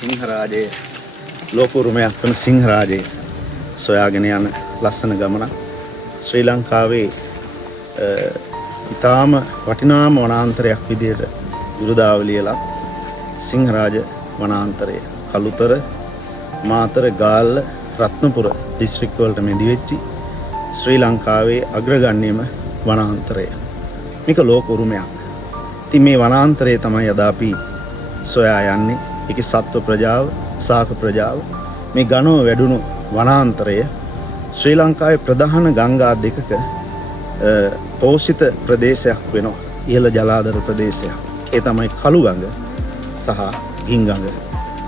සිංහරාජයේ ලෝකෝරුමයක් වන සිංහරාජයේ සොයාගෙන යන ලස්සන ගමනක්. ශ්‍රී ලංකාවේ ඉතාම වටිනාම වනාන්තරයක් විදියට විරුදාවලියලත් සිංහරාජ වනාන්තරය කළුතර මාතර ගාල්ල රත්නපුර දිස්ත්‍රික් වලට මැදි වෙච්චි ශ්‍රී ලංකාවේ අග්‍රගණ්‍යම වනාන්තරය. මේක ලෝක උරුමයක්. ඉතින් මේ වනාන්තරය තමයි අද අපි සොයා යන්නේ. ඒකේ සත්ව ප්‍රජාව, සාක ප්‍රජාව මේ ඝනව වැඩුණු වනාන්තරය ශ්‍රී ලංකාවේ ප්‍රධාන ගංගා දෙකක පෝෂිත ප්‍රදේශයක් වෙනවා. ඉහළ ජලාධර ප්‍රදේශයක්. ඒ තමයි කළුගඟ සහ ගින්ගඟ.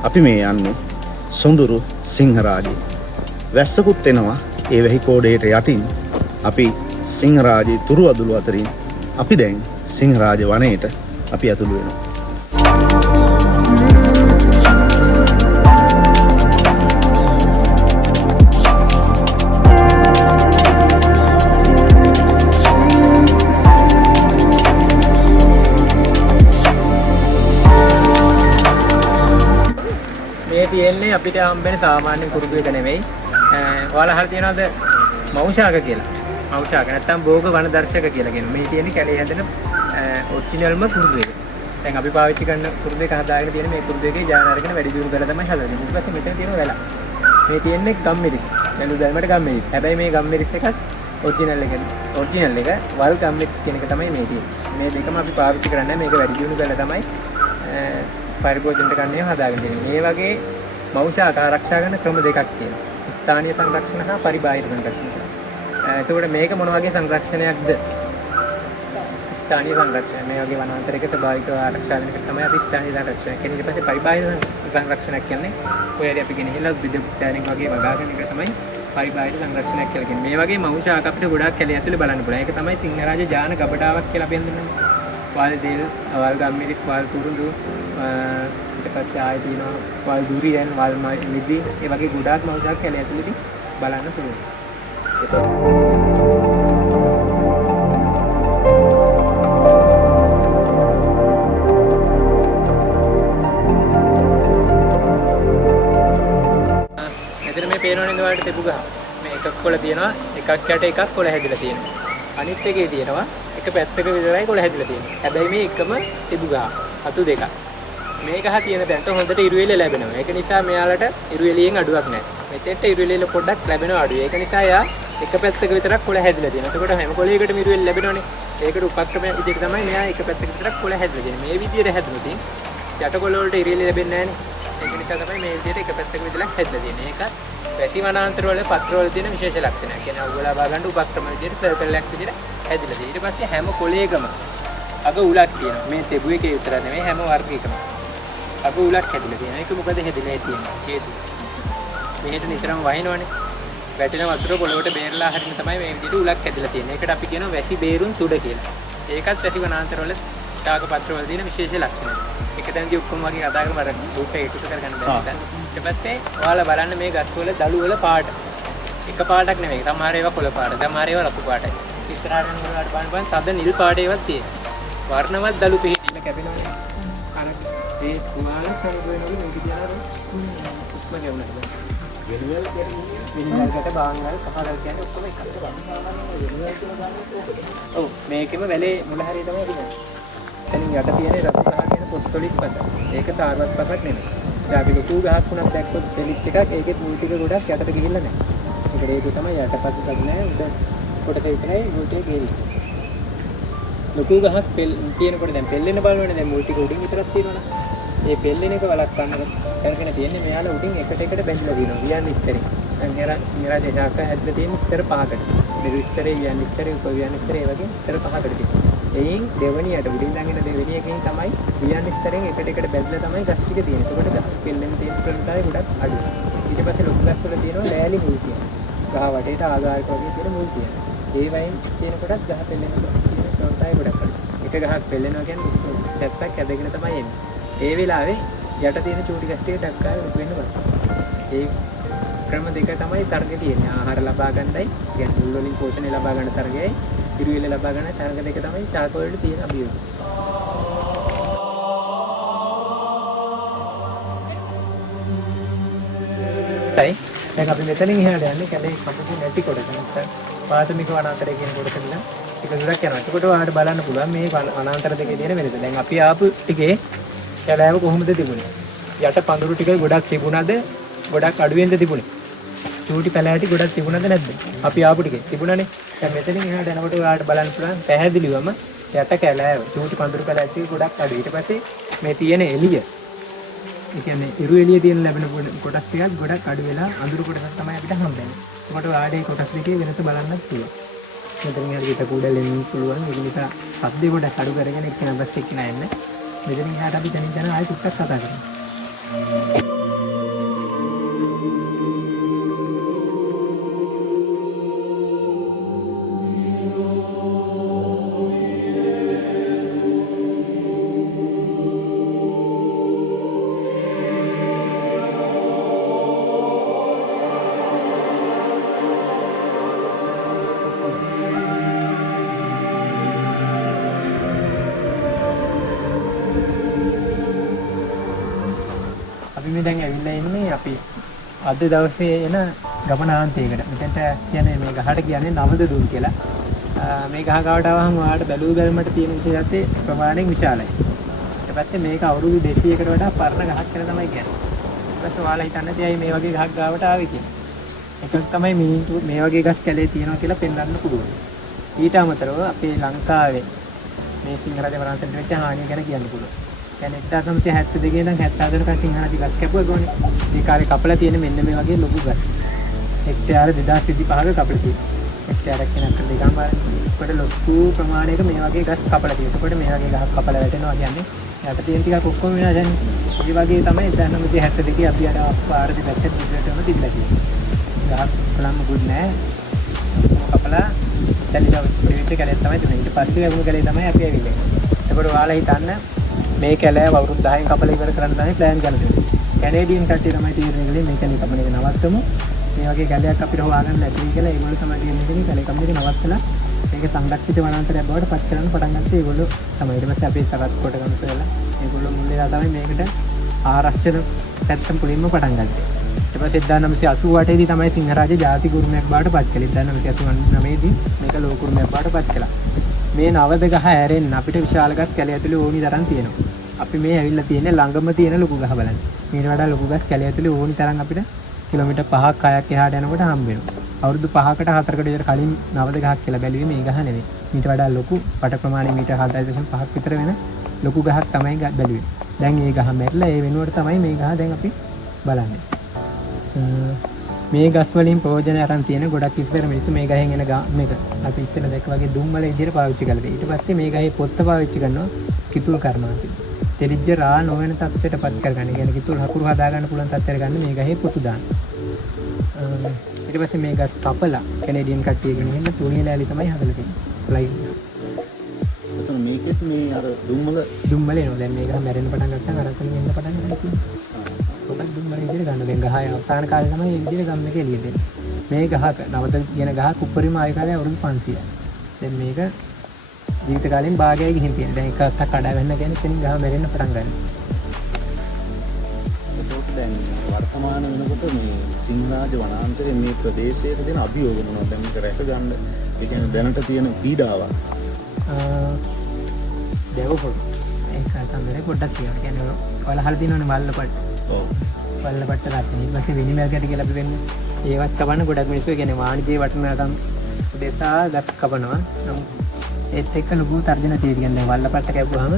අපි මේ යන්නේ සොඳුරු සිංහරාජයේ. වැස්සකුත් එනවා ඒ වැහි කෝඩයට යටින්. අපි සිංහරාජයේ තුරු අදුළු අතරින් අපි දැන් සිංහරාජ වනයේට අපි ඇතුළු වෙනවා. මේ තියෙන්නේ අපිට හම්බෙන සාමාන්‍ය කුරුදු එක නෙමෙයි. ඔයාලා අහලා තියෙනවද මෞෂාක කියලා? මෞෂාක නැත්තම් භෝග වන දර්ශක කියලා කියන. මේ තියෙන්නේ කැලේ හැදෙන ඔරිජිනල්ම කුරුදු එක. දැන් අපි පාවිච්චි කරන කුරුදු එක හදාගෙන තියෙන මේ කුරුදු එකේ ජාන අරගෙන වැඩි දියුණු කරලා තමයි හදන්නේ. ඊට පස්සේ මෙතන තියෙන වැල. මේ තියෙන්නේ ගම්මිරිස්. දැන් උදාහරණයට ගම්මිරිස්. හැබැයි මේ ගම්මිරිස් එකත් ඔරිජිනල් එක. ඔරිජිනල් එක වල් ගම්මිරිස් කියන එක තමයි මේ තියෙන්නේ. මේ දෙකම අපි පාවිච්චි කරන්නේ මේක වැඩි දියුණු කරලා තමයි පරිභෝජනයට ගන්නේ හදාගෙන තියෙන්නේ. මේ වගේ මෞෂාක ආරක්ෂා කරන ක්‍රම දෙකක් තියෙනවා. ස්ථානීය සංරක්ෂණ හා පරිබාහිර සංරක්ෂණ. එතකොට මේක මොන වගේ සංරක්ෂණයක්ද? ස්ථානීය සංරක්ෂණ. මේ වගේ වනාන්තරයක ස්වභාවිකව ආරක්ෂා වෙන එක තමයි අපි ස්ථානීය සංරක්ෂණ කියන්නේ. ඊට පස්සේ පරිබාහිර සංරක්ෂණයක් කියන්නේ ඔය ඇරි අපි ගෙනහිලා විදුලියන් වගේ වගාගෙන එක තමයි පරිබාහිර සංරක්ෂණයක් කියලා කියන්නේ. මේ වගේ මෞෂාක අපිට ගොඩාක් කැලේ ඇතුලේ බලන්න පුළුවන්. ඒක තමයි සිංහරාජ ජාන ගබඩාවක් කියලා අපි හඳුන්වන්නේ. වල් දෙල්, වල් ගම්මිරිස්, වල් කුරුඳු, ඊට පස්සේ ආයෙ තියෙනවා වල් දුරියන්, වල් මිදි, ඒ වගේ ගොඩාක් මෞෂාක කැලේ ඇතුලේදී බලන්න පුළුවන්. මෙතන මේ පේනවනේ ඔයාලට තෙපු ගහ. මේ එකක් කොළ තියෙනවා, එකක් යට එකක් කොළ හැදිලා තියෙනවා. අනිත් එකේ තියෙනවා එක පැත්තක විතරයි කොළ හැදිලා තියෙන්නේ. හැබැයි මේ එකම තෙබු ගහ. අතු දෙකක්. මේ ගහ තියෙන තැනට හොඳට ඉරුවෙල ලැබෙනවා. ඒක නිසා මෙයාලට ඉරුවෙලියෙන් අඩුවක් නැහැ. මෙතෙන්ට ඉරුවෙල පොඩ්ඩක් ලැබෙනවා අඩුයි. ඒක නිසා යා එක පැත්තක විතරක් කොළ හැදිලා තියෙනවා. එතකොට හැම කොළයකටම ඉරුවෙල ලැබෙනවනේ. ඒකට උපක්‍රමයක් විදිහට තමයි මෙයා එක පැත්තක විතරක් කොළ හැදිලා තියෙන්නේ. මේ විදිහට හැදුනොත් යට කොළ වලට ඉරුවෙල ලැබෙන්නේ නැහනේ. ඒක නිසා තමයි මේ විදිහට එක පැත්තක විතරක් හැදිලා තියෙන්නේ. ඒක වැසි වනාන්තර වල පත්‍ර වල තියෙන විශේෂ ලක්ෂණයක්. කියන්නේ අවුල ලබා ගන්න උපක්‍රම විදිහට සර්කල් එකක් විදිහට හැදිලා තියෙනවා. ඊට පස්සේ හැම කොළයකම අග උලක් තියෙනවා. මේ තෙබු එකේ විතර නෙමෙයි හැම වර්ගයකම අග උලක් හැදිලා තියෙනවා. ඒක මොකද හැදිලා තියෙන්නේ? හේතුව. මෙහෙට නිතරම වහිනවනේ. වැටෙන වතුර පොළොවට බේරලා හරින තමයි මේ විදිහට උලක් හැදිලා තියෙන්නේ. ඒකට අපි කියනවා වැසි බේරුම් තුඩ කියලා. ඒකත් වැසි වනාන්තර වල ශාක පත්‍ර වල තියෙන විශේෂ ලක්ෂණයක්. එක දැන්දී ඔක්කොම වගේ කතා කරමු අර රූපේ එකතු කරගන්න බැහැ. ඊට පස්සේ ඔයාලා බලන්න මේ ගස් වල දළු වල පාට. එක පාටක් නෙමෙයි. සමහර ඒවා කොළ පාට, සමහර ඒවා රතු පාටයි. ඉස්සරහට යන වලට බලන්න තද නිල් පාට ඒවාත් තියෙනවා. වර්ණවත් දළු පිහිටින කැපෙනවනේ. අර ඒ කුමාල සංගෝයනවල මේක තියනවා උස්ම ගෙවුනද. වෙනවල්කට බාංගල් කහවල් කියන්නේ ඔක්කොම එකකට බලන්න. ඔව් මේකෙම වැලේ මුල හරිය තමයි තියෙන්නේ. එතනින් යට තියෙන රතු ගහ කියන පොත්සොලික් පස. ඒක සාරවත් පසක් නෙමෙයි. දැන් අපි ලොකු ගහක් වුණත් දැක්කොත් දෙලිච් එකක් ඒකේ මුල් ටික ගොඩක් යටට ගිහිල්ලා නැහැ. ඒක තමයි යටපත් ගන්නේ උඩ කොටස විතරයි මුල්ටේ ගිහිල්ලා. ලොකු ගහක් තියෙනකොට දැන් පෙල්ලෙන බලනවනේ දැන් මුල් ටික උඩින් විතරක් තියෙනවනේ. මේ පෙල්ලෙන එක වළක්වන්න කරගෙන තියෙන්නේ මෙයාලා උඩින් එකට එකට බැඳලා දිනවා. කියන්නේ ඉස්තරේ. දැන් මෙරා දෙහාක හැදලා තියෙන ඉස්තර පහකට. මේ ඉස්තරේ කියන්නේ ඉස්තරේ උපවියන් ඉස්තරේ වගේ ඉස්තර පහකට තියෙනවා. එයින් දෙවෙනියට උඩින් ළඟින දෙවෙනි එකෙන් තමයි වියන් ඉස්තරෙන් එකට එකට බැඳලා තමයි ගස් ටික තියෙන්නේ. ඒකට ගස් පෙල්ලෙන තියෙන ප්‍රණතාවය ගොඩක් අඩුයි. ඊට පස්සේ ලොකු ගස් වල තියෙනවා ලෑලි මුල් තියෙනවා. ගහ වටේට ආධාරක වගේ තියෙන මුල් තියෙනවා. ඒ වයින් තියෙන කොටත් ගහ පෙල්ලෙන ප්‍රණතාවය ගොඩක් අඩුයි. එක ගහක් පෙල්ලෙනවා කියන්නේ පැත්තක් ඇදගෙන තමයි එන්නේ. ඒ වෙලාවේ යට තියෙන චූටි ගස් ටික ඩක් ගාලා උඩ වෙන්න බෑ. ඒ ක්‍රම දෙක තමයි තරගෙ තියෙන්නේ. ආහාර ලබා ගන්නයි, කියන්නේ මුල් වලින් පෝෂණය ලබා ගන්න තරගයයි, ඉරුවිල ලබා ගන්න තරග දෙක තමයි ශාක වලට තියෙන අභියෝගය. ඉවරයි. දැන් අපි මෙතනින් එහාට යන්නේ කැලේ සම්පූර්ණ නැති කොටස. පාතමික වනාන්තරය කියන කොටස ඉඳලා ටික දුරක් යනවා. එතකොට ඔයාලට බලන්න පුළුවන් මේ වනාන්තර දෙකේ තියෙන වෙනස. දැන් අපි ආපු ටිකේ කැලෑව කොහොමද තිබුණේ? යට පඳුරු ටික ගොඩක් තිබුණාද? ගොඩක් අඩුවෙන්ද තිබුණේ? චූටි පැලෑටි ගොඩක් තිබුණාද නැද්ද? අපි ආපු ටිකේ තිබුණානේ. දැන් මෙතනින් එහාට යනකොට ඔයාලට බලන්න පුළුවන් පැහැදිලිවම යට කැලෑව චූටි පඳුරු පැලෑටි ගොඩක් අඩුයි. ඊට පස්සේ මේ තියෙන එළිය ඒ කියන්නේ ඉරු එළිය තියෙන ලැබෙන කොටස් ටිකක් ගොඩක් අඩු වෙලා අඳුරු කොටසක් තමයි අපිට හම්බෙන්නේ. ඒකට ඔයාලට මේ කොටස් දෙකේ වෙනස බලන්නත් පුළුවන්. මෙතනින් හරියට කුඩලෙන් පුළුවන්. ඒක නිසා සද්දේ ගොඩක් අඩු කරගෙන එක්කන බස් එක්කන යන්න. මෙතනින් එහාට අපි දැන් ආයෙ ටිකක් කතා කරමු. අපි දැන් ඇවිල්ලා ඉන්නේ අපි අද දවසේ එන ගමනාන්තයකට. මෙතනට කියන්නේ මේ ගහට කියන්නේ නවද දුම් කියලා. මේ ගහ ගාවට ආවම ඔයාලට බැලූ බැලමට තියෙන විශේෂත්වයේ ප්‍රමාණයෙන් විශාලයි. ඊට පස්සේ මේක අවුරුදු 200කට වඩා පරණ ගහක් කියලා තමයි කියන්නේ. ඊට පස්සේ ඔයාලා හිතන්නේ තියයි මේ වගේ ගහක් ගාවට ආවේ කියලා. ඒක තමයි මේ වගේ ගස් කැලේ තියෙනවා කියලා පෙන්වන්න පුළුවන්. ඊට අමතරව අපේ ලංකාවේ මේ සිංහරාජ වනාන්තරයට වෙච්ච හානිය ගැන කියන්න පුළුවන්. يعني 1972 ඉඳන් 74 කට සිංහරාජ ගස් කැපුවා ගෝනේ. මේ කාලේ කපලා තියෙන මෙන්න මේ වගේ ලොකු ගස්. හෙක්ටයාර 2025ක කපලා තියෙනවා. හෙක්ටයාරක් කෙනෙක් දෙකම බලන්න. ලොකු ප්‍රමාණයක මේ වගේ ගස් කපලා තියෙනවා. ඒකට මේ වගේ ගහක් කපලා වැටෙනවා කියන්නේ යට තියෙන ටිකක් ඔක්කොම වෙනවා දැන්. මේ වගේ තමයි 1972 අපි අර පාරේ දැක්ක දිගටම තිබිලා තියෙන්නේ. ගහක් කලම් මුකුත් නැහැ. කපලා දැලිලා පිටිවිට කැලේ තමයි තියෙන්නේ. ඊට පස්සේ වුණු කැලේ තමයි අපි ඇවිල්ලා. ඒකට ඔයාලා හිතන්න මේ කැලෑව අවුරුදු 10න් කපලා ඉවර කරන්න තමයි ප්ලෑන් ගන්න තියෙන්නේ. කැනේඩියන් කට්ටිය තමයි තීරණය කළේ මේක නිකම්ම එක නවත්තමු. මේ වගේ කැලයක් අපිට හොයාගන්න ලැබෙයි කියලා ඒගොල්ලෝ තමයි කියන්නේ කැලේ කම්මිටි නවත්තලා මේක සංරක්ෂිත වනාන්තරයක් බවට පත් කරන්න පටන් ගත්තේ ඒගොල්ලෝ තමයි. ඊට පස්සේ අපි සරත් කොට ගමසලා ඒගොල්ලෝ මුල්ලේලා තමයි මේකට ආරක්ෂක පැත්තම පුලින්ම පටන් ගත්තේ. ඊට පස්සේ 1988 දී තමයි සිංහරාජ ජාති ගුරුමයක් බවට පත් කළේ. 1989 දී මේක ලෝක ගුරුමයක් බවට පත් කළා. මේ නවද ගහ ඇරෙන්න අපිට විශාල ගස් කැලේ ඇතුලේ ඕනි තරම් තියෙනවා. අපි මේ ඇවිල්ලා තියෙන්නේ ළඟම තියෙන ලොකු ගහ බලන්න. මේට වඩා ලොකු ගස් කැලේ ඇතුලේ ඕනි තරම් අපිට කිලෝමීටර් 5ක් 6ක් එහාට යනකොට හම්බ වෙනවා. අවුරුදු 5කට 4කට විතර කලින් නවද ගහක් කියලා බැලුවේ මේ ගහ නෙවෙයි. මීට වඩා ලොකු පට ප්‍රමාණය මීටර් 7.5ක් විතර වෙන ලොකු ගහක් තමයි බැලුවේ. දැන් මේ ගහ මැරිලා ඒ වෙනුවට තමයි මේ ගහ දැන් අපි බලන්නේ. මේ ගස් වලින් ප්‍රයෝජන අරන් තියෙන ගොඩක් ඉස්සර මිනිස්සු මේ ගහෙන් එන මේක අපි ඉස්සර දැක්ක වගේ දුම්වල විදිහට පාවිච්චි කරලා තියෙනවා. ඊට පස්සේ මේ ගහේ පොත්ත පාවිච්චි කරනවා කිතුල් කර්මාන්තේ. තෙලිජ්ජ රා නොවන තත්ත්වයට පත් කරගන්න. කියන්නේ කිතුල් හකුරු හදා ගන්න පුළුවන් තත්ත්වයට ගන්න මේ ගහේ පොතු දාන්න. ඊට පස්සේ මේ ගස් කපලා කැනේඩියන් කට්ටිය ගෙනින්න තුනී ලෑලි තමයි හදලා තියෙන්නේ. ලයින්. එතන මේකෙත් මේ අර දුම්වල එනවා. දැන් මේක මැරෙන්න පටන් ගත්තා අරතලින් එන්න පටන් ගන්නවා. ඔබත් දුම්වල විදිහට ගන්න. දැන් ගහේ අවසාන කාලේ තමයි මේ විදිහට ගන්න එක එළියට එන්නේ. මේ ගහක නවද කියන ගහක් උඩරිම ආය කාලේ අවුරුදු 500යි. දැන් මේක ජීවිත කාලෙන් භාගයයි ගිහින් තියෙනවා. දැන් එකක් කඩා වෙන්න කියන්නේ එතනින් ගහ මැරෙන්න පටන් ගන්නවා. ඒකට දැන් වර්තමාන වෙනකොට මේ සිංහරාජ වනාන්තරයේ මේ ප්‍රදේශයේ තියෙන අභියෝග මොනවද? දැන් මේක රැක ගන්න ඒ කියන්නේ දැනට තියෙන පීඩාවක්. දෙවොත් ඒක තමයි පොඩ්ඩක් කියන්න. කියන්නේ ඔයාලා අහලා තියෙනවනේ වල්ලපට්ට. ඔව්. වල්ලපට්ට රැකගෙන ඊට පස්සේ විනිමයකට කියලා අපි වෙන්නේ. ඒවත් කපන්න ගොඩක් මිනිස්සු කියන්නේ වාණිජයේ වටිනාකම් උදෙසා ගස් කපනවා. ඒත් එක්ක ලොකු තර්ජන තියෙන්නේ. වල්ලපට්ට කැපුවාම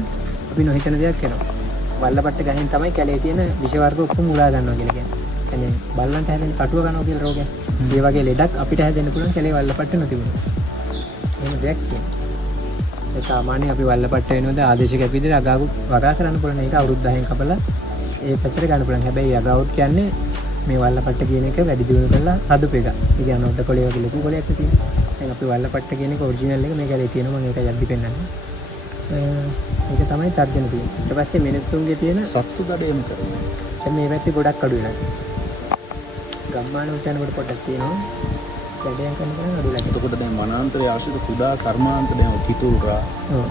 අපි නොහිතන දෙයක් වෙනවා. වල්ලපට්ට ගහෙන් තමයි කැලේ තියෙන විෂ වර්ග ඔක්කොම උලා ගන්නවා කියලා කියන්නේ. يعني බල්ලන්ට හැදෙන කටුව ගන්නවා කියලා රෝගයක්. ඒ වගේ ලෙඩක් අපිට හැදෙන්න පුළුවන් කැලේ වල්ලපට්ට නොතිබුණා. එහෙම දෙයක් තියෙනවා. ඒ සාමාන්‍යයෙන් අපි වල්ලපට්ට වෙනවද ආදේශයක් විදිහට අගාවු වගා කරන්න පුළුවන්. ඒක අවුරුදු 10න් කපලා ඒ පැත්තට ගන්න පුළුවන්. හැබැයි අගාවුත් කියන්නේ මේ වල්ලපට්ට කියන එක වැඩි දියුණු කරලා හදපු එක. ඒ කියන්නේ ඔද්ද කොළේ වගේ ලොකු කොළයක් තියෙනවා. දැන් අපි වල්ලපට්ට කියන එක ඔරිජිනල් එක මේ කැලේ තියෙනවා. මම ඒක යද්දි පෙන්නන්නේ. ඒක තමයි තර්ජන තියෙන්නේ. ඊට පස්සේ මිනිස්සුන්ගේ තියෙන සත්තු දඩේම කරනවා. දැන් මේ පැත්තේ ගොඩක් අඩු වෙනවා. ගම්මාන උත්යන කොට පොඩක් තියෙනවා. වැඩයන් කරන කෙනා අඩු වෙලා. එතකොට දැන් වනාන්තරයේ ආශ්‍රිත කුඩා කර්මාන්ත දැන් කිතුල් රා,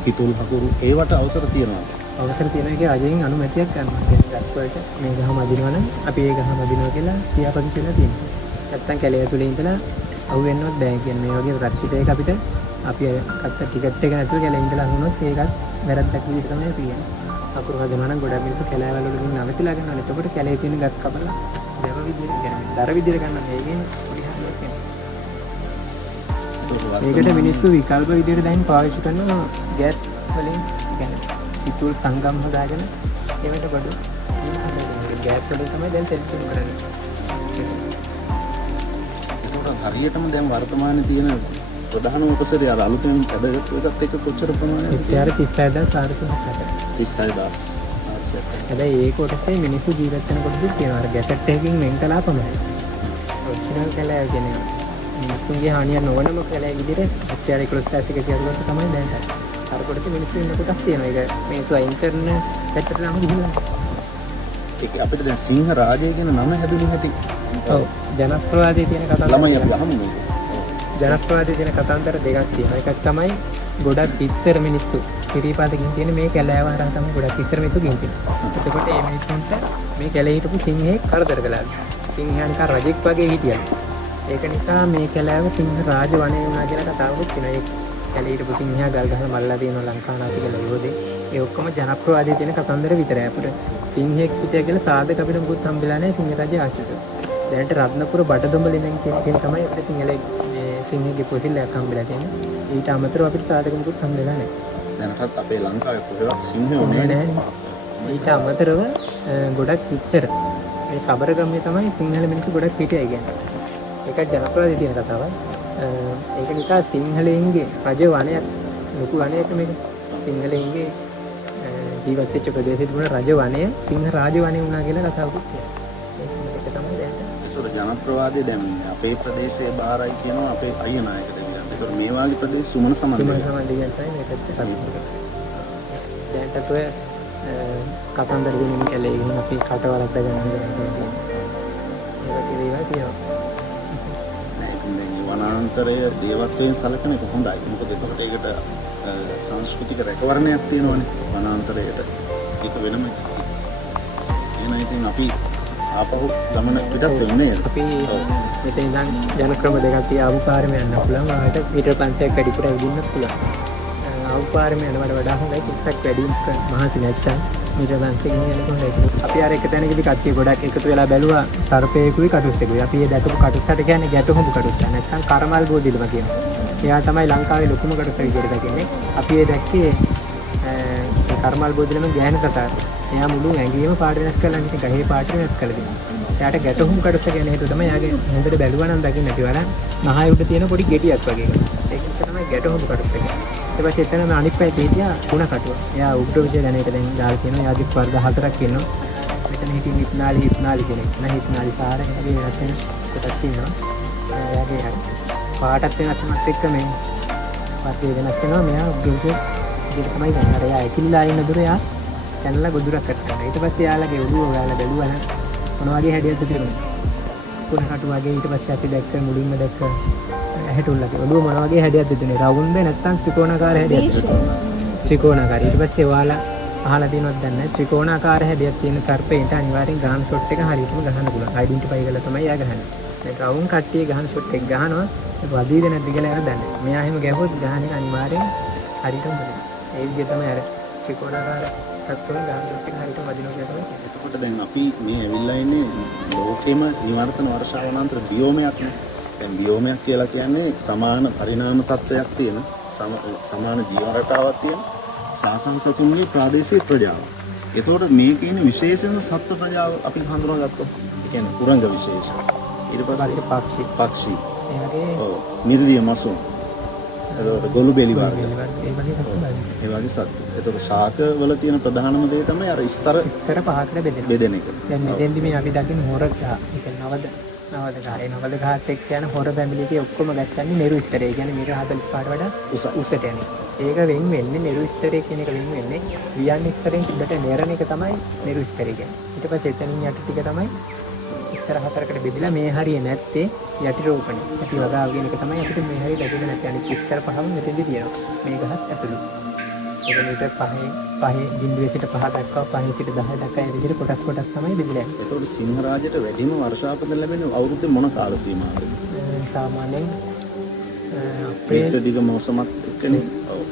කිතුල් හකුරු ඒවට අවසර තියෙනවා. අවසර තියෙන එකේ රජයෙන් අනුමැතියක් ගන්නවා. කියන්නේ ගස් වලට මේ ගහ මදිනවනම් අපි ඒ ගහ මදිනවා කියලා කියාපදි කියලා තියෙනවා. නැත්තම් කැලේ ඇතුලේ ඉඳලා අහුවෙන්නවත් බෑ. කියන්නේ මේ වගේ රක්ෂිතයක අපිට අපි අත්ත ටිකට් එක නැතුව කැලේ ඉඳලා අහුනොත් ඒකත් වැරද්දක් විදිහට තමයි තියෙන්නේ. අකුරු හදනවා නම් ගොඩක් මිනිස්සු කැලෑවල වලින් නවතිලා ගන්නවා. එතකොට කැලේ තියෙන ගස් කපලා දර විදිහට ගන්න. දර විදිහට ගන්න මේකේ පොඩි හදලා තියෙනවා. ඒකට මිනිස්සු විකල්ප විදිහට දැන් පාවිච්චි කරනවා ගෑස් වලින් කියන්නේ පිටුල් සංගම් හදාගෙන ඒවට බඩු ගෑස් වලින් තමයි දැන් සෙල්ෆින් කරන්නේ. ඒකට හරියටම දැන් වර්තමානයේ තියෙන ප්‍රධාන උපසරය අර අලුතෙන් ඇදගත්තු එකත් එක්ක කොච්චර ප්‍රමාණයක්ද? 36000. හැබැයි ඒ කොටසේ මිනිස්සු ජීවත් වෙන කොටසක් තියෙනවා. අර ගැසට් එකකින් වෙන් කළා පමණයි. ඔරිජිනල් කැලෑ කියන්නේ මිනිස්සුන්ගේ හානිය නොවනම කැලෑ විදිහට 11,100 කියලා තමයි දැන් තියෙන්නේ. අර කොටසේ මිනිස්සු ඉන්න කොටස් තියෙනවා. ඒක මිනිස්සු අයින් කරන පැත්තට නම් ගිහිල්ලා. ඒක අපිට දැන් සිංහ රාජය කියන නම හැදුනේ නැති. ඔව්. ජනප්‍රවාදයේ තියෙන කතාව. ළමයි අපි අහමු මේක. ජනප්‍රවාදයේ තියෙන කතාන්තර දෙකක් තියෙනවා. එකක් තමයි ගොඩක් ඉස්සර මිනිස්සු කිරිපාතකින් තියෙන මේ කැලෑව හරහා තමයි ගොඩක් ඉස්සර මිනිස්සු ගිහින්. එතකොට මේ මිනිස්සුන්ට මේ කැලේ හිටපු සිංහෙක් කරදර කළා. සිංහයා නිකන් රජෙක් වගේ හිටියා. ඒක නිසා මේ කැලෑව සිංහ රාජ වනය වුණා කියලා කතාවකුත් තියෙනවා. ඒ කැලේ හිටපු සිංහයා ගල් ගහලා මල්ලා තියෙනවා ලංකානාති කියලා යෝධේ. ඒ ඔක්කොම ජනප්‍රවාදයේ තියෙන කතන්දර විතරයි. අපිට සිංහෙක් හිටියා කියලා සාධක අපිට මුකුත් හම්බෙලා නැහැ සිංහ රජය ආශ්‍රිත. දැනට රත්නපුර බඩදොඹලෙන් කියන තමයි අපිට සිංහලේ සිංහගේ පොසිල්ලයක් හම්බෙලා තියෙන්නේ. ඊට අමතරව අපිට සාධක මුකුත් හම්බෙලා නැහැ. දැනටත් අපේ ලංකාවේ කොහෙවත් සිංහයෝ නැහැ. ඊට අමතරව ගොඩක් ඉස්සර මේ සබරගමේ තමයි සිංහල මිනිස්සු ගොඩක් හිටියයි කියන්නේ. ඒකත් ජනප්‍රවාදයේ තියෙන කතාවක්. ඒක නිසා සිංහලයන්ගේ රජ වනයක් ලොකු වනයක මේක. සිංහලයන්ගේ ජීවත් වෙච්ච ප්‍රදේශයේ තිබුණ රජ වනය සිංහ රාජ වනය වුණා කියලා කතාවකුත් තියෙනවා. ඒක තමයි දැන්. ඒක ජනප්‍රවාදයේ දැන් අපේ ප්‍රදේශයේ බාරයි කියනවා අපේ අයියා නායකද කියන්නේ. ඒක මේ වාගේ ප්‍රදේශ සුමන සමන්දිය. සුමන සමන්දිය කියන්නේ මේකත් තමයි. දැන්ට ඔය කතන්දර දෙන්නේ කැලේ ගිහින් අපි කටවරක් දාගන්න ඕනේ. ඒක කියලා තියෙනවා. වනාන්තරය දේවත්වයෙන් සැලකෙන එක හොඳයි. මොකද එතකොට ඒකට සංස්කෘතික රැකවරණයක් තියෙනවනේ වනාන්තරයට. ඒක වෙනම. එහෙනම් ඉතින් අපි ආපහු ගමන පිටත් වෙන්නේ. අපි මෙතන ඉඳන් ජනක්‍රම දෙකක් තියාපු පාරෙම යන්න පුළුවන්. ආයෙත් මීටර් 500ක් වැඩිපුර ඇවිදින්නත් පුළුවන්. ආපු පාරෙම යනවට වඩා හොඳයි. ටිකක් වැඩි මහසි නැත්තම් මීටර් 500කින් යනකොට හොඳයි. අපි අර එක තැනකදී කට්ටිය ගොඩක් එකතු වෙලා බැලුවා සර්පේකුයි කටුස්සෙකුයි. අපි ඒ දැකපු කටුස්සට කියන්නේ ගැටහොඹ කටුස්ස. නැත්තම් කරමල් බෝධිලම කියනවා. එයා තමයි ලංකාවේ ලොකුම කටුස්ස විදියට දකින්නේ. අපි ඒ දැක්කේ කරමල් බෝධිලම ගෑනු කතාව. එයා මුළු ඇඟිම පාට වෙනස් කරලා නිකන් ගහේ පාට වෙනස් කරලා දෙනවා. එයාට ගැටහොඹ කටුස්ස කියන හේතුව තමයි එයාගේ හොඳට බැලුවා නම් දකින්න ඇති වරන් මහා උඩ තියෙන පොඩි ගෙඩියක් වගේ එකක්. ඒක තමයි ගැටහොඹ කටුස්ස කියන්නේ. ඊට පස්සේ එතනම අනිත් පැත්තේ හිටියා කුණ කටුව. එයා උග්‍ර විජය ගණයට දැන් දාලා තියෙනවා. එයාගේ වර්ග 4ක් ඉන්නවා. මෙතන හිටින් හිප්නාලි කෙනෙක්. හිප්නාලි සාරේ වගේ වෙනස් වෙන කොටස් තියෙනවා. එයාගේ පාටත් වෙනස් වෙනත් එක්ක මේ පාටේ වෙනස් වෙනවා. මෙයා උග්‍ර විජය විදිහට තමයි ගන්න. එයා ඇකිලිලා ඉන්න දුර එයා කනලා ගොදුරක් කරනවා. ඊට පස්සේ එයාලගේ ඔළුව ඔයාලා බැලුවා නම් මොන වගේ හැඩයක්ද තියෙන්නේ. කුණ කටුව වගේ ඊට පස්සේ අපි දැක්ක මුලින්ම දැක්ක ඇහැටුල්ලගේ ඔළුව මොන වගේ හැඩයක්ද තියෙන්නේ. රවුන්ඩ් නැත්නම් ත්‍රිකෝණාකාර හැඩයක්ද? ත්‍රිකෝණාකාර. ඊට පස්සේ ඔයාලා අහලා තියෙනවද දන්නේ නැහැ. ත්‍රිකෝණාකාර හැඩයක් තියෙන සර්පේට අනිවාර්යෙන් ගහන ෂොට් එක හරියටම ගහන්න පුළුවන්. අයිඩෙන්ටිෆයි කරලා තමයි එයා ගහන්නේ. මේ රවුන්ඩ් කට්ටිය ගහන ෂොට් එක ගහනවා. ඒක වදීද නැද්ද කියලා එයා දන්නේ නැහැ. මෙයා එහෙම ගැහුවොත් ගහන්නේ අනිවාර්යෙන් හරියටම බලන්න. ඒ විදිහ තමයි අර ත්‍රිකෝණාකාර සත්තුන් ගහන ෂොට් එක හරියටම වදිනවා කියලා තමයි. එතකොට දැන් අපි මේ ඇවිල්ලා ඉන්නේ ලෝකෙම නිවර්තන වර්ෂා වනාන්තර බියෝමයක් නේ. දැන් බියෝමයක් කියලා කියන්නේ සමාන පරිණාම තත්ත්වයක් තියෙන සමාන ජීව රටාවක් තියෙන සාකම් සතුන්ගේ ප්‍රාදේශීය ප්‍රජාව. ඒතකොට මේකේ ඉන්න විශේෂම සත්ත්ව ප්‍රජාව අපි හඳුනාගත්තොත් ඒ කියන්නේ කුරංග විශේෂ. ඊට පස්සේ පක්ෂි. ඒ වගේ ඔව් නිර්ලිය මසුන්. ඒතකොට ගොළු බෙලි වර්ග. ඒ වගේ සත්තු. ඒතකොට ශාක වල තියෙන ප්‍රධානම දේ තමයි අර ස්තර පහකට බෙදෙන එක. දැන් මෙතෙන්දි මේ අපි දකින්න හොර ගහ. ඒ කියන්නේ නවද ගහ. ඒ නවද ගහත් එක්ක යන හොර බැමිලිකේ ඔක්කොම ගත්තන්නේ මෙරු ස්තරය. ඒ කියන්නේ මෙරු 45ට වඩා උසට යන්නේ. ඒක වෙන් වෙන්නේ මෙරු ස්තරය කියන එක වෙන් වෙන්නේ වියන් ස්තරෙන් පිටට නෙරණ එක තමයි මෙරු ස්තරය කියන්නේ. ඊට පස්සේ එතනින් යට ටික තමයි ස්තර 4කට බෙදලා මේ හරිය නැත්තේ යටි රෝපණය. යටි වගාව කියන එක තමයි අපිට මේ හරිය ලැබෙන්නේ නැත්තේ. අනිත් ස්තර පහම මෙතෙන්දි තියෙනවා. මේ ගහත් ඇතුළේ. ඒක මීටර් 5 සිට 5 දක්වා 5 සිට 10 දක්වා ඒ විදිහට කොටස් තමයි බෙදලා යන්නේ. එතකොට සිංහරාජයට වැඩිම වර්ෂාපත ලැබෙන්නේ අවුරුද්දේ මොන කාල සීමාවකද? සාමාන්‍යයෙන් අප්‍රේල් දිග මෝසමත් එක්කනේ. ඔව්.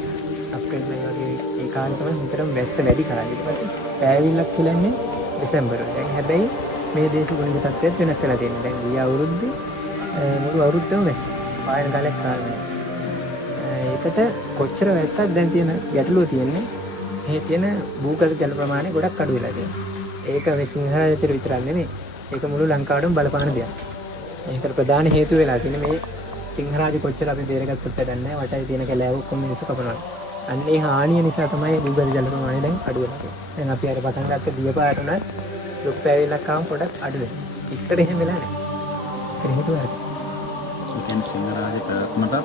අප්‍රේල් මේ වගේ ඒ කාලේ තමයි හිතරම වැස්ස වැඩි කාලේ. ඊට පස්සේ පෑවිල්ලක් කියලාන්නේ දෙසැම්බර්. දැන් හැබැයි මේ දේශගුණික තත්ත්වයක් වෙනස් වෙලා තියෙනවා. දැන් ගිය අවුරුද්දේ මුළු අවුරුද්දම වැස්ස. පායන කාලයක් කාලේ. ඒකට කොච්චර වැස්සක් දැන් තියෙන ගැටලුව තියෙන්නේ මේ තියෙන භූගත ජල ප්‍රමාණය ගොඩක් අඩු වෙලා තියෙනවා. ඒක මේ සිංහරාජයට විතරක් නෙමෙයි. ඒක මුළු ලංකාවටම බලපාන දෙයක්. ඒකට ප්‍රධාන හේතුව වෙලා තියෙන්නේ මේ සිංහරාජ කොච්චර අපි බේරගත්තත් වැඩක් නැහැ. වටේ තියෙන කැලෑව ඔක්කොම මිනිස්සු කපනවා. අන්න ඒ හානිය නිසා තමයි භූගත ජල ප්‍රමාණය දැන් අඩු වෙලා තියෙන්නේ. දැන් අපි අර පටන් ගත්ත දියපාරට උනත් දුක් පැවිල්ලක් ආවම පොඩක් අඩු වෙනවා. ඉස්සර එහෙම වෙලා නැහැ. ඒක හේතුව හරි. ඉතින් සිංහරාජ ප්‍රාත්මක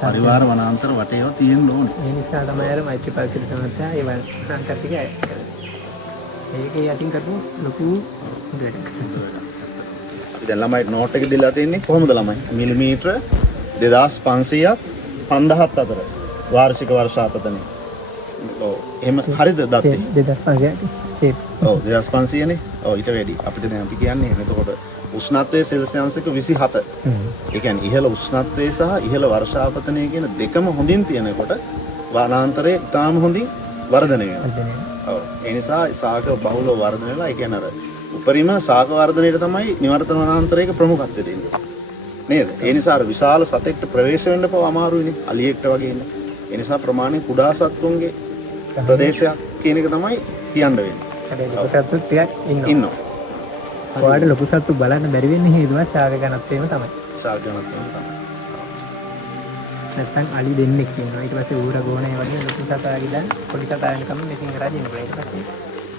පරිවාර වනාන්තර වටේව තියෙන්න ඕනේ. ඒ නිසා තමයි අර මෛත්‍රීපාල සිරිසමත්තයා ඒ වනාන්තර ටික අය කරන්නේ. ඒකේ යටින් කරපු ලොකු දෙයක්. අපි දැන් ළමයි නෝට් එක දීලා තින්නේ කොහොමද ළමයි? මිලිමීටර 2500ක් 5000ක් අතර වාර්ෂික වර්ෂාපතනේ. ඔව් එහෙම හරිද දත්තේ? 2500 ෂේප්. ඔව් 2500 නේ. ඔව් ඊට වැඩි. අපිට දැන් අපි කියන්නේ එතකොට උෂ්ණත්වයේ සෙල්සියස් එක 27. ඒ කියන්නේ ඉහළ උෂ්ණත්වයේ සහ ඉහළ වර්ෂාපතනය කියන දෙකම හොඳින් තියෙනකොට වනාන්තරයේ ඉතාම හොඳින් වර්ධනය වෙනවා. ඔව් ඒ නිසා සාග බහුලව වර්ධනය වෙලා ඒ කියන්නේ අර උපරිම සාග වර්ධනයට තමයි නිවර්තන වනාන්තරයක ප්‍රමුඛත්වය දෙන්නේ. නේද? ඒ නිසා අර විශාල සතෙක්ට ප්‍රවේශ වෙන්න පව අමාරුයිනේ. අලියෙක්ට වගේ ඉන්න. ඒ නිසා ප්‍රමාණය කුඩා සත්තුන්ගේ ප්‍රදේශයක් කියන එක තමයි කියන්න වෙන්නේ. හැබැයි ලොකු සත්තු ටිකක් ඉන්නවා. ඔයාලට ලොකු සත්තු බලන්න බැරි වෙන්නේ හේතුව ශාක ඝනත්වයම තමයි. ශාක ඝනත්වයම තමයි. නැත්නම් අලි දෙන්නෙක් ඉන්නවා. ඊට පස්සේ ඌර ගෝණ ඒ වගේ ලොකු සතා ගිදන් පොඩි සතා වෙනකම් මේ සිංහරාජ ඉන්න පුළුවන්. ඊට පස්සේ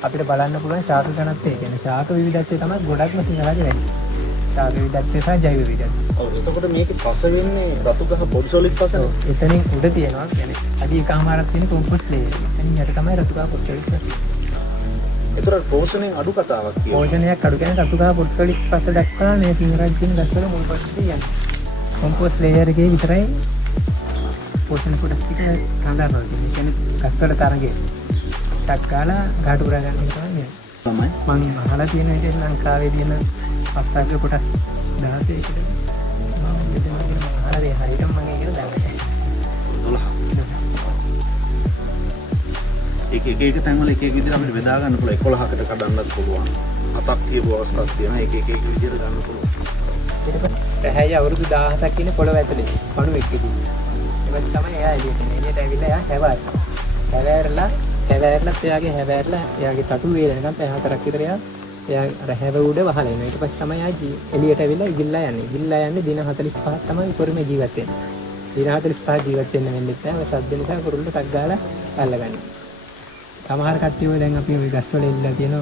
අපිට බලන්න පුළුවන් ශාක ඝනත්වය. කියන්නේ ශාක විවිධත්වය තමයි ගොඩක්ම සිංහරාජ වැඩි. ශාක විවිධත්වය සහ ජෛව විවිධත්වය. ඔව් එතකොට මේකේ පස වෙන්නේ රතු ගහ පොඩි සොලිඩ් පසනේ. එතනින් උඩ තියෙනවා. කියන්නේ අඩි එකමාරක් තියෙන කොම්පොස්ට් ලේයර් එක. එතනින් යට තමයි රතු ගහ පොඩි සොලිඩ් පස. ඒතරට පෝෂණයෙන් අඩු කතාවක් කියනවා. පෝෂණයක් අඩු කියන්නේ රතු ගහ පොඩි සොලිඩ් පස දක්වා මේ සිංහරාජ කියන ගස්වල මුල් පස්සේ යන්නේ. කොම්පොස්ට් ලේයර් එකේ විතරයි පෝෂණ කොටස් ටික රඳාපවතින. ඒ කියන්නේ ගස්වල තරගේ. ටක් ගාලා ගාට උරා ගන්න එක තමයි. මම අහලා තියෙන විදිහට ලංකාවේ තියෙන පස්සක කොටස් 16කට මම මෙතන අහලා ඒ හරියටම මම ඒක දන්නේ. 12. එක තැන්වල එක විදිහට අපිට බෙදා ගන්න පුළුවන්. 11කට කඩන්නත් පුළුවන්. 7ක් කියපු අවස්ථාවක් තියෙනවා. එක විදිහට ගන්න පුළුවන්. ඊට පස්සේ රැහැයි අවුරුදු 17ක් ඉන්නේ පොළව ඇතුලේ. පණු එක්කදී. ඊපස්සේ තමයි එයා එළියට එන්නේ. එළියට ඇවිල්ලා එයා හැවෑරලා එයාගේ හැවෑරලා එයාගේ තටු වේලෙනකම් පැය 4ක් විතර එයා හැව උඩ වහලා ඉන්නවා. ඊට පස්සේ තමයි එයා එළියට ඇවිල්ලා ඉගිල්ලා යන්නේ. ඉගිල්ලා යන්නේ දින 45ක් තමයි උපරිම ජීවත් වෙන්නේ. දින 45 ජීවත් වෙන්න වෙන්නේ නැහැ. ඔය සද්ද නිසා කුරුල්ල ටක් ගාලා අල්ලගන්නේ. සමහර කට්ටිය ඔය දැන් අපි ওই ගස්වල ඉල්ලලා තියෙන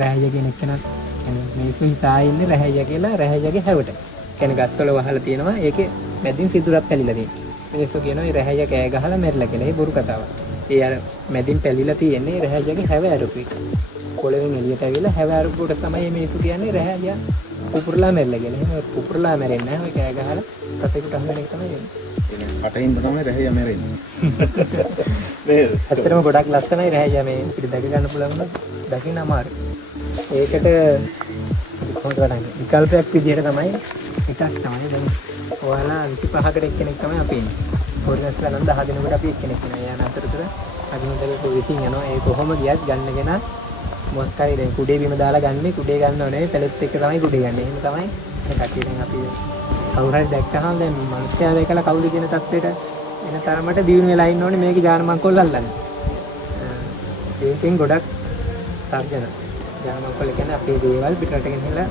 රැහැය කියන එකනත් يعني මේක හිතා ඉන්නේ රැහැය කියලා රැහැයගේ හැවට. කියන්නේ ගස්වල වහලා තියෙනවා. ඒකේ මැදින් සිදුරක් පැලිලා තියෙනවා. මිනිස්සු කියනවා මේ රැහැය කෑ ගහලා මැරිලා කියලා. ඒ බොරු කතාවක්. ඒ අර මැදින් පැලිලා තියෙන්නේ රැහැයගේ හැව ඇරපු එක. කොළවෙන් එළියට ඇවිල්ලා හැව ඇරපුවට තමයි මේ මිනිස්සු කියන්නේ රැහැය පුපුරලා මැරිලා කියලා. එහෙම පුපුරලා මැරෙන්නේ නැහැ. ඔය කෑ ගහලා සතෙකුට හම්බෙන එක තමයි එන්නේ. පටින් තමයි රැහැය මැරෙන්නේ. ඇත්තටම ගොඩක් ලස්සනයි රැහැය මේ අපිට දැක ගන්න පුළුවන් වුණත් දකින්න අමාරුයි. ඒකට කොහොමද කරන්නේ? විකල්පයක් විදිහට තමයි එකක් තමයි දැන් ඔයාලා 25කට එක්කෙනෙක් තමයි අපි ඉන්නේ. පොරිනස්ලා නම් 10 දිනකට අපි එක්කෙනෙක් ඉන්නවා. යාන අතරතුර අගිනදලට විසින් යනවා. ඒ කොහොම ගියත් ගන්නගෙන මොකක් හරි දැන් කුඩේ බිම දාලා ගන්නේ කුඩේ ගන්නව නෙවෙයි පැලෙත් එක්ක තමයි කුඩේ ගන්න. එහෙම තමයි මේ කට්ටිය දැන් අපි කවුරු හරි දැක්කහම දැන් මිනිස්සයා දැකලා කවුද කියන තත්ත්වෙට එන තරමට දියුණු වෙලා ඉන්න ඕනේ මේකේ ජානමංකොල්ල අල්ලන්නේ. ඒකෙන් ගොඩක් තර්ජන. ජානමංකොල්ල කියන්නේ අපේ දේවල් පිටරට ගෙනහිලා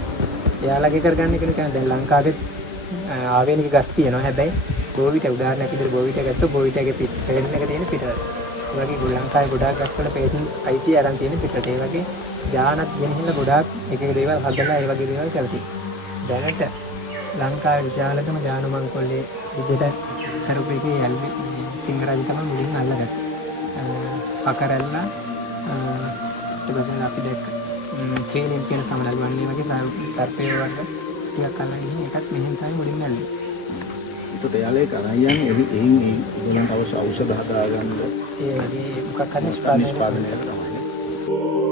යාළගේ කරගන්න කියන එක. දැන් ලංකාවේ ආවේනික ගස් තියෙනවා. හැබැයි ගෝවිත උදාහරණයක් විදිහට ගෝවිත ගත්තොත් ගෝවිතගේ පිටරෙන් එක තියෙන පිටර. ඒ වගේ ලංකාවේ ගොඩාක් ගස්වල පේසින් අයිති අරන් තියෙන පිටරට. ඒ වගේ ජානත් ගෙනහිලා ගොඩාක් එක එක දේවල් හදලා ඒ වගේ දේවල් කරලා තියෙනවා. දැනට ලංකාවේ විශාලතම ජානමංකොල්ලේ විදිහට කරපු එකේ යල්වි සිංහරාජ තමයි මුලින් අල්ලගත්තේ. පකරැල්ලා ඊට අපි දැක්ක චේනින් කියන සමනල් වන්නේ වගේ සර්පය වගේ ටිකක් අල්ලගෙන ඒකත් මෙහෙන් තමයි මුලින් ඇල්ලුවේ. එතකොට එයාලා ඒක අරන් යන්නේ එහින් ඒගොල්ලන්ට අවශ්‍ය ඖෂධ හදාගන්න ඒ මොකක් හරි නිෂ්පාදනය කරනවා.